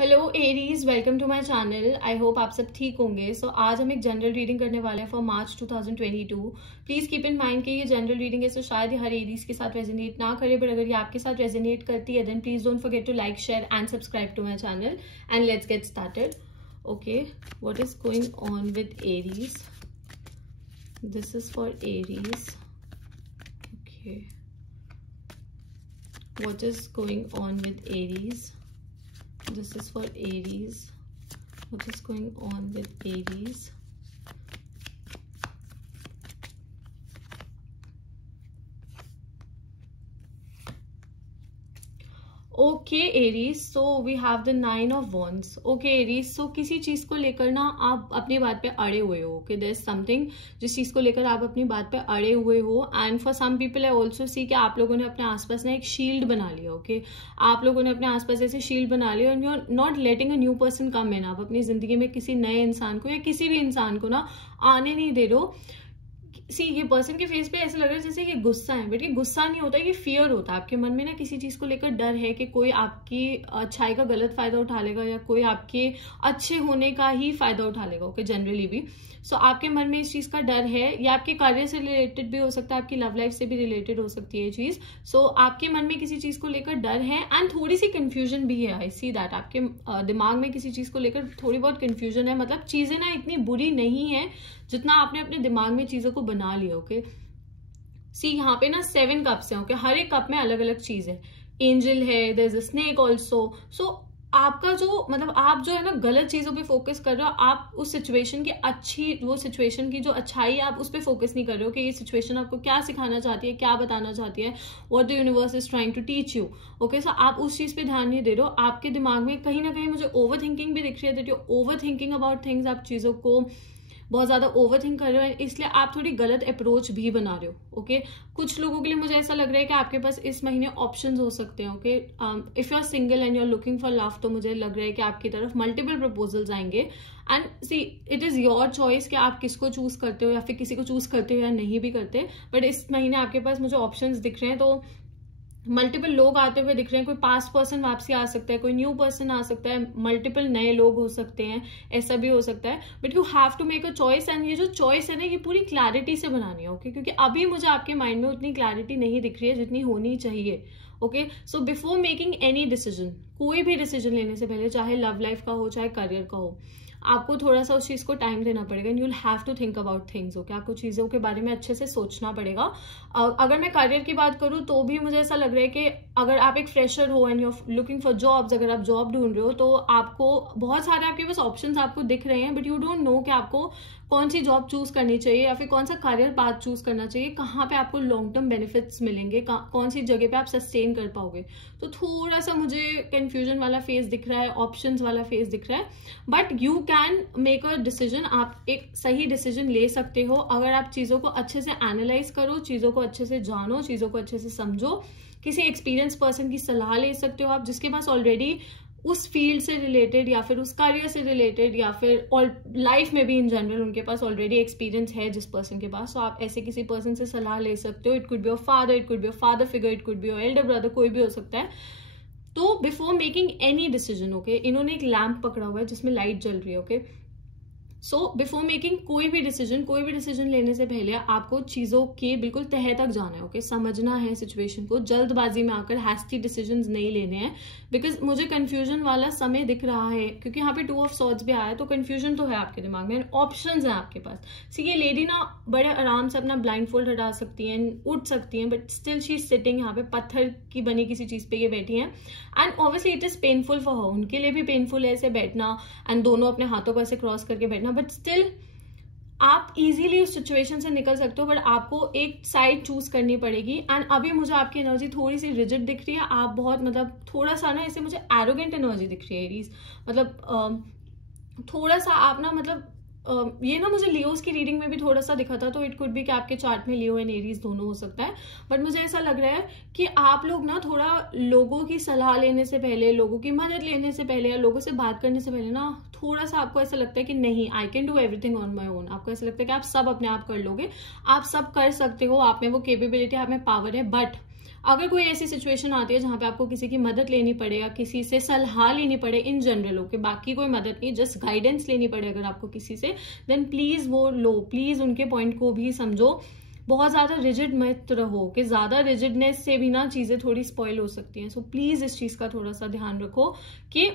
Hello Aries, welcome to my channel. I hope आप सब ठीक होंगे। आज हम एक जनरल रीडिंग करने वाले हैं for March 2022। Please keep in mind कि ये जनरल रीडिंग है, सो शायद ये हर एरीज के साथ रेजोनेट ना करे, बट अगर ये आपके साथ रेजोनेट करती है then please don't forget to like, share and subscribe to my channel. And let's get started. Okay, what is going on with Aries? This is for Aries. Okay, what is going on with Aries? This is for Aries. What is going on with Aries? Okay Aries, so we have the 9 of wands. Okay Aries, so किसी चीज को लेकर ना आप अपनी बात पे अड़े हुए हो। ओके, देयर इज समथिंग जिस चीज को लेकर आप अपनी बात पे अड़े हुए हो। And for some people I also see कि आप लोगों ने अपने आसपास ना एक शील्ड बना लिया। ओके, आप लोगों ने अपने आसपास ऐसे शील्ड बना लिया and you are not letting a new person come in. आप अपनी जिंदगी में किसी नए इंसान को या किसी भी इंसान को ना आने नहीं दे रहे हो। सी, ये पर्सन के फेस पे ऐसा लग रहा है जैसे ये गुस्सा है, बट ये गुस्सा नहीं होता, ये फियर होता है। आपके मन में ना किसी चीज को लेकर डर है कि कोई आपकी अच्छाई का गलत फायदा उठा लेगा या कोई आपके अच्छे होने का ही फायदा उठा लेगा। ओके, जनरली भी सो आपके मन में इस चीज का डर है। या आपके कार्य से रिलेटेड भी हो सकता है, आपकी लव लाइफ से भी रिलेटेड हो सकती है ये चीज। सो आपके मन में किसी चीज को लेकर डर है एंड थोड़ी सी कंफ्यूजन भी है। आई सी दैट आपके दिमाग में किसी चीज को लेकर थोड़ी बहुत कंफ्यूजन है। मतलब चीजें ना इतनी बुरी नहीं है जितना आपने अपने दिमाग में चीजों को बना लिया। ओके, सी यहाँ पे ना 7 कप्स हैं। ओके, हर एक कप में अलग अलग चीज है। एंजल है, there is a snake also. So आपका जो मतलब आप जो है ना गलत चीजों पे फोकस कर रहे हो। आप उस सिचुएशन की अच्छी, वो सिचुएशन की जो अच्छाई है, आप उस पर फोकस नहीं कर रहे हो कि ये सिचुएशन आपको क्या सिखाना चाहती है, क्या बताना चाहती है, what the universe is trying to teach you. Okay, so आप उस चीज पे ध्यान नहीं दे रहे हो। आपके दिमाग में कहीं ना कहीं मुझे ओवर थिंकिंग भी दिख रही है, that you over thinking about things. आप चीजों को बहुत ज्यादा ओवर थिंक कर रहे हो, इसलिए आप थोड़ी गलत अप्रोच भी बना रहे हो। ओके, कुछ लोगों के लिए मुझे ऐसा लग रहा है कि आपके पास इस महीने ऑप्शंस हो सकते हैं। Okay, if you are single and you are looking for love, तो मुझे लग रहा है कि आपकी तरफ मल्टीपल प्रपोजल्स आएंगे। And see, it is your choice कि आप किसको चूज करते हो या फिर किसी को चूज करते हो या नहीं भी करते। बट इस महीने आपके पास मुझे ऑप्शंस दिख रहे हैं, तो मल्टीपल लोग आते हुए दिख रहे हैं। कोई पास्ट पर्सन वापसी आ सकता है, कोई न्यू पर्सन आ सकता है, मल्टीपल नए लोग हो सकते हैं, ऐसा भी हो सकता है। But you have to make a choice. And ये जो चॉइस है ना, ये पूरी क्लैरिटी से बनानी है। ओके, क्योंकि अभी मुझे आपके माइंड में उतनी क्लैरिटी नहीं दिख रही है जितनी होनी चाहिए। Okay, so before making any decision, कोई भी डिसीजन लेने से पहले, चाहे लव लाइफ का हो चाहे करियर का हो, आपको थोड़ा सा उस चीज को टाइम देना पड़ेगा। And you'll have to think about things. Okay, आपको चीजों के बारे में अच्छे से सोचना पड़ेगा। अगर मैं करियर की बात करूँ तो भी मुझे ऐसा लग रहा है कि अगर आप एक फ्रेशर हो and you are looking for jobs, अगर आप जॉब ढूंढ रहे हो तो आपको बहुत सारे आपके पास ऑप्शंस आपको दिख रहे हैं, बट यू डोंट नो कि आपको कौन सी जॉब चूज करनी चाहिए या फिर कौन सा करियर पाथ चूज करना चाहिए, कहाँ पे आपको लॉन्ग टर्म बेनिफिट्स मिलेंगे, कौन सी जगह पे आप सस्टेन कर पाओगे। तो थोड़ा सा मुझे कंफ्यूजन वाला फेज दिख रहा है, ऑप्शंस वाला फेज दिख रहा है। But you can make a decision. आप एक सही डिसीजन ले सकते हो अगर आप चीजों को अच्छे से एनालाइज करो, चीजों को अच्छे से जानो, चीजों को अच्छे से समझो। किसी एक्सपीरियंस पर्सन की सलाह ले सकते हो आप, जिसके पास ऑलरेडी उस फील्ड से रिलेटेड या फिर उस करियर से रिलेटेड या फिर लाइफ में भी इन जनरल उनके पास ऑलरेडी एक्सपीरियंस है जिस पर्सन के पास। तो आप ऐसे किसी पर्सन से सलाह ले सकते हो। It could be your father, it could be your father figure, it could be your Elder brother, कोई भी हो सकता है। तो before making any decision, okay, इन्होंने एक लैम्प पकड़ा हुआ है जिसमें लाइट जल रही है। ओके, सो बिफोर मेकिंग कोई भी डिसीजन लेने से पहले आपको चीजों के बिल्कुल तह तक जाना है। ओके, समझना है सिचुएशन को, जल्दबाजी में आकर हैस्टी डिसीजंस नहीं लेने हैं। बिकॉज मुझे कंफ्यूजन वाला समय दिख रहा है, क्योंकि यहाँ पे 2 ऑफ सॉर्ड्स भी आया, तो कंफ्यूजन तो है आपके दिमाग में, ऑप्शंस हैं आपके पास। सी, ये लेडी ना बड़े आराम से अपना ब्लाइंड फोल्ड हटा सकती है, उठ सकती है, but still she is sitting यहाँ पे पत्थर की बनी किसी चीज पे ये बैठी है। And obviously it is painful for her, उनके लिए भी पेनफुल है ऐसे बैठना एंड दोनों अपने हाथों को ऐसे क्रॉस करके बैठना। बट स्टिल आप इजीली उस सिचुएशन से निकल सकते हो, बट आपको एक साइड चूज करनी पड़ेगी। एंड अभी मुझे आपकी एनर्जी थोड़ी सी रिजिड दिख रही है। आप बहुत मतलब थोड़ा सा ना, ऐसे मुझे एरोगेंट एनर्जी दिख रही है एरीज। मतलब थोड़ा सा आप ना, मतलब ये ना मुझे लियोस की रीडिंग में भी थोड़ा सा दिखा था, तो इट कुड बी कि आपके चार्ट में लियो एंड एरीज दोनों हो सकता है। बट मुझे ऐसा लग रहा है कि आप लोग ना थोड़ा लोगों की सलाह लेने से पहले, लोगों की मदद लेने से पहले या लोगों से बात करने से पहले ना, थोड़ा सा आपको ऐसा लगता है कि नहीं, आई can do everything on my own. आपको ऐसा लगता है कि आप सब अपने आप कर लोगे, आप सब कर सकते हो, आप में वो कैपेबिलिटी, आप में पावर है। बट अगर कोई ऐसी सिचुएशन आती है जहां पे आपको किसी की मदद लेनी पड़े या किसी से सलाह लेनी पड़े इन जनरल, ओके, बाकी कोई मदद नहीं, जस्ट गाइडेंस लेनी पड़े अगर आपको किसी से, देन प्लीज वो लो, प्लीज उनके पॉइंट को भी समझो। बहुत ज्यादा रिजिड मत रहो कि ज्यादा रिजिडनेस से भी ना चीजें थोड़ी स्पॉइल हो सकती हैं। सो प्लीज इस चीज का थोड़ा सा ध्यान रखो कि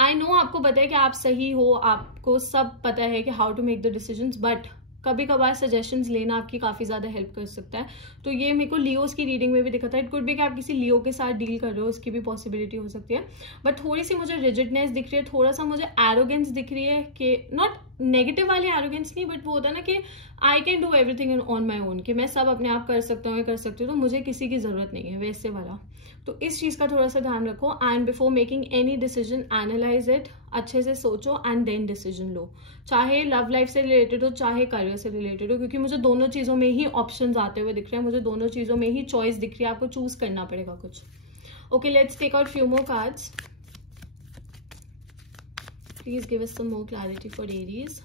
आई नो आपको पता है कि आप सही हो, आपको सब पता है कि how to make the decisions, but कभी कभार सजेशंस लेना आपकी काफी ज्यादा हेल्प कर सकता है। तो ये मेरे को लियोस की रीडिंग में भी दिखा था। इट कुड बी कि आप किसी लियो के साथ डील कर रहे हो, उसकी भी पॉसिबिलिटी हो सकती है, बट थोड़ी सी मुझे रिजिडनेस दिख रही है, थोड़ा सा मुझे एरोगेंस दिख रही है कि नॉट नेगेटिव वाले एरोगेंस नहीं, बट वो होता है ना कि आई can do everything on my own, कि मैं सब अपने आप कर सकता हूँ, कर सकती हूँ, तो मुझे किसी की जरूरत नहीं है, वैसे वाला। तो इस चीज का थोड़ा सा ध्यान रखो। And before making any decision analyse it, अच्छे से सोचो एंड देन डिसीजन लो, चाहे लव लाइफ से रिलेटेड हो चाहे करियर से रिलेटेड हो, क्योंकि मुझे दोनों चीजों में ही ऑप्शंस आते हुए दिख रहे हैं, मुझे दोनों चीजों में ही चॉइस दिख रही है, आपको चूज करना पड़ेगा कुछ। Okay, let's take out few more cards. Please give us some more clarity for Aries.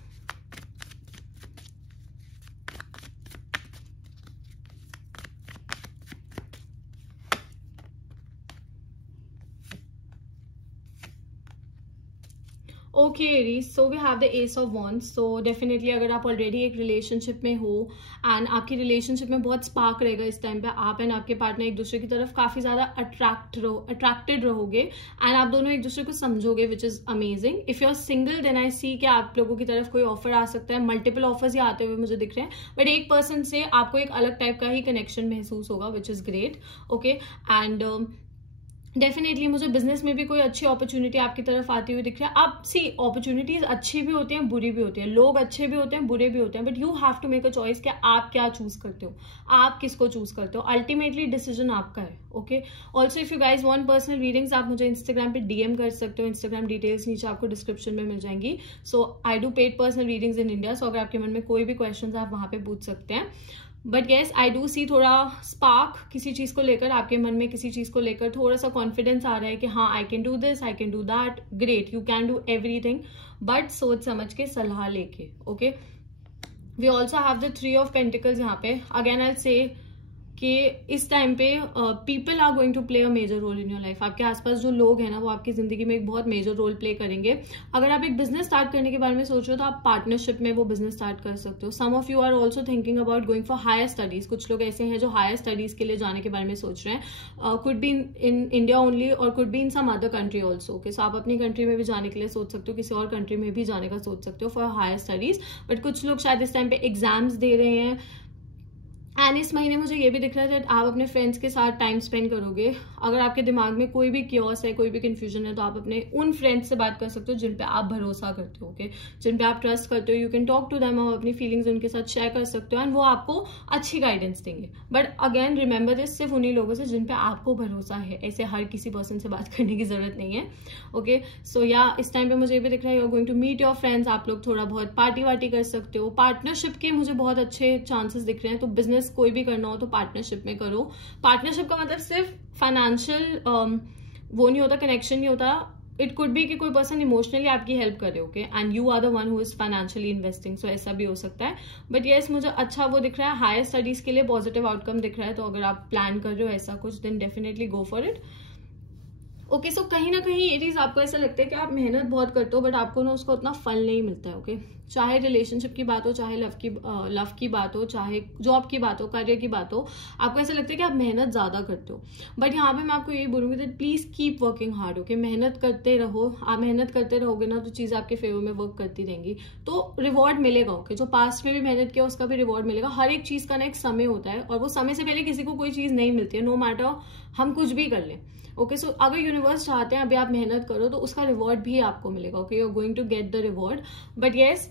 Okay Aries, so we have the ace of wands. So definitely अगर आप ऑलरेडी एक रिलेशनशिप में हो एंड आपकी रिलेशनशिप में बहुत स्पार्क रहेगा इस टाइम पे, आप एंड आपके पार्टनर एक दूसरे की तरफ काफी ज्यादा अट्रैक्टेड रहोगे एंड आप दोनों एक दूसरे को समझोगे, which is amazing. If you are single then I see कि आप लोगों की तरफ कोई ऑफर आ सकता है, मल्टीपल ऑफर्स ही आते हुए मुझे दिख रहे हैं, बट एक पर्सन से आपको एक अलग टाइप का ही कनेक्शन महसूस होगा, which is great. Okay, and definitely मुझे बिजनेस में भी कोई अच्छी अपॉर्चुनिटी आपकी तरफ आती हुई दिख रही है। आप सी, अपॉर्चुनिटीज अच्छी भी होती हैं, बुरी भी होती है, लोग अच्छे भी होते हैं, बुरे भी होते हैं, but you have to make a choice कि आप क्या चूज करते हो, आप किसको चूज करते हो। अल्टीमेटली डिसीजन आपका है। Okay, also if you guys want personal readings, आप मुझे इंस्टाग्राम पे डीएम कर सकते हो, इंस्टाग्राम डिटेल्स नीचे आपको डिस्क्रिप्शन में मिल जाएंगी। So I do paid personal readings in India, so अगर आपके मन में कोई भी क्वेश्चन आप वहां पे पूछ सकते हैं। But yes, I do see थोड़ा स्पार्क किसी चीज को लेकर, आपके मन में किसी चीज को लेकर थोड़ा सा कॉन्फिडेंस आ रहा है कि हाँ, I can do this, I can do that, great, you can do everything, but सोच समझ के, सलाह लेके। Okay, we also have the 3 of pentacles यहाँ पे। अगेन आई से कि इस टाइम पे people are going to play a major role in your life. आपके आसपास जो लोग हैं ना, वो आपकी जिंदगी में एक बहुत मेजर रोल प्ले करेंगे। अगर आप एक बिजनेस स्टार्ट करने के बारे में सोच रहे हो तो आप पार्टनरशिप में वो बिजनेस स्टार्ट कर सकते हो। Some of you are also thinking about going for higher studies. कुछ लोग ऐसे हैं जो हायर स्टडीज के लिए जाने के बारे में सोच रहे हैं। Could be in India only और could be in some other country also. Okay, so आप अपनी कंट्री में भी जाने के लिए सोच सकते हो, किसी और कंट्री में भी जाने का सोच सकते हो फॉर हायर स्टडीज। बट कुछ लोग शायद इस टाइम पे एग्जाम्स दे रहे हैं। एंड इस महीने मुझे ये भी दिख रहा है कि आप अपने फ्रेंड्स के साथ टाइम स्पेंड करोगे। अगर आपके दिमाग में कोई भी क्योस है, कोई भी कंफ्यूजन है, तो आप अपने उन फ्रेंड्स से बात कर सकते हो जिन पे आप भरोसा करते हो, ओके, जिन पे आप ट्रस्ट करते हो। You can talk to them, आप अपनी फीलिंग्स उनके साथ शेयर कर सकते हो एंड वो आपको अच्छी गाइडेंस देंगे। बट अगेन रिमेंबर दिस, सिर्फ उन्हीं लोगों से जिन पे आपको भरोसा है, ऐसे हर किसी पर्सन से बात करने की जरूरत नहीं है। ओके, सो या इस टाइम पे मुझे ये भी दिख रहा है you are going to meet your friends. आप लोग थोड़ा बहुत पार्टी वार्टी कर सकते हो। पार्टनरशिप के मुझे बहुत अच्छे चांसेस दिख रहे हैं। तो बिजनेस कोई भी करना हो तो पार्टनरशिप में करो। पार्टनरशिप का मतलब सिर्फ फाइनेंशियल वो नहीं होता, कनेक्शन नहीं होता। इट कुड बी कि कोई पर्सन इमोशनली आपकी हेल्प करे, okay, and you are the one who is financially investing. So ऐसा भी हो सकता है। बट येस, मुझे अच्छा वो दिख रहा है, हायर स्टडीज के लिए पॉजिटिव आउटकम दिख रहा है। तो अगर आप प्लान कर रहे हो ऐसा कुछ, then definitely go for it. Okay, so कहीं ना कहीं एरीज आपको ऐसा लगता है कि आप मेहनत बहुत करते हो बट आपको ना उसका उतना फल नहीं मिलता है। ओके, चाहे रिलेशनशिप की बात हो, चाहे लव की बात हो, चाहे जॉब की बात हो, करियर की बात हो, आपको ऐसा लगता है कि आप मेहनत ज्यादा करते हो। बट यहाँ पे मैं आपको यही बोलूंगी that please keep working hard. Okay, मेहनत करते रहो। आप मेहनत करते रहोगे ना तो चीजें आपके फेवर में वर्क करती रहेंगी, तो रिवॉर्ड मिलेगा। ओके, जो पास्ट में भी मेहनत किया उसका भी रिवॉर्ड मिलेगा। हर एक चीज का ना एक समय होता है और वो समय से पहले किसी को कोई चीज नहीं मिलती है, नो मैटर हम कुछ भी कर लें। ओके, सो अगर यूनिवर्स चाहते हैं अभी आप मेहनत करो तो उसका रिवॉर्ड भी आपको मिलेगा। Okay, you are going to get the reward. But yes,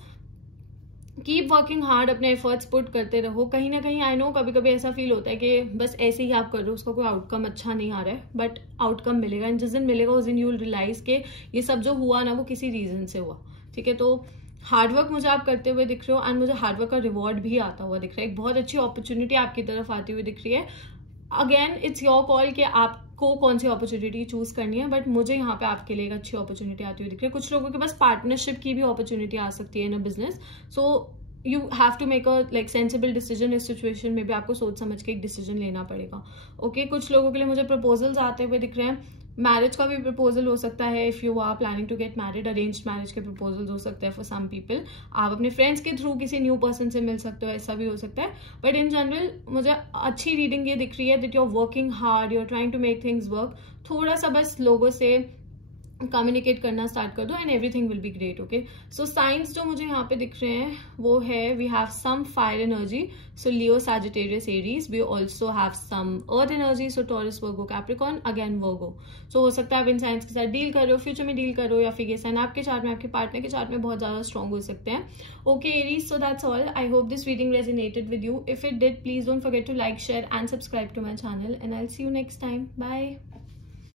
keep working hard, अपने एफर्ट्स पुट करते रहो। कहीं ना कहीं आई नो कभी कभी ऐसा फील होता है कि बस ऐसे ही आप कर रहे हो, उसका कोई आउटकम अच्छा नहीं आ रहा है, बट आउटकम मिलेगा। एंड जिस दिन मिलेगा उस दिन यू विल रियलाइज के ये सब जो हुआ ना वो किसी रीजन से हुआ। ठीक है, तो हार्डवर्क मुझे आप करते हुए दिख रहे हो एंड मुझे हार्डवर्क का रिवॉर्ड भी आता हुआ दिख रहा है। एक बहुत अच्छी अपॉर्चुनिटी आपकी तरफ आती हुई दिख रही है। अगेन इट्स योर कॉल कि आपको कौन सी अपॉर्चुनिटी चूज करनी है, बट मुझे यहाँ पे आपके लिए एक अच्छी अपॉर्चुनिटी आती हुई दिख रही है। कुछ लोगों के पास पार्टनरशिप की भी अपॉर्चुनिटी आ सकती है in a business. So you have to make a like sensible decision. इस सिचुएशन में भी आपको सोच समझ के एक डिसीजन लेना पड़ेगा. ओके, कुछ लोगों के लिए मुझे प्रपोजल्स आते हुए दिख रहे हैं. मैरिज का भी प्रपोजल हो सकता है. If you are planning to get married, arranged marriage के प्रपोजल्स हो सकते हैं फॉर सम पीपल. आप अपने फ्रेंड्स के थ्रू किसी न्यू पर्सन से मिल सकते हो, ऐसा भी हो सकता है. बट इन जनरल मुझे अच्छी रीडिंग ये दिख रही है that you are working hard, you are trying to make things work. थोड़ा सा बस लोगों से कम्युनिकेट करना स्टार्ट कर दो and everything will be great. Okay, so signs जो मुझे यहाँ पे दिख रहे हैं वो है, we have some fire energy, so Leo, Sagittarius, Aries. We also have some earth energy, so Taurus, Virgo, Capricorn, again Virgo. So हो सकता है आप इन साइंस के साथ डील कर रहे हो, फ्यूचर में डील कर रहे हो, या फिर ये साइन आपके चार्ट में, आपके पार्टनर के चार्ट में बहुत ज्यादा स्ट्रॉन्ग हो सकते हैं. Okay Aries, so that's all. I hope this reading resonated with you. If it did, please don't forget to like, share and subscribe to my channel, and I will see you next time. Bye.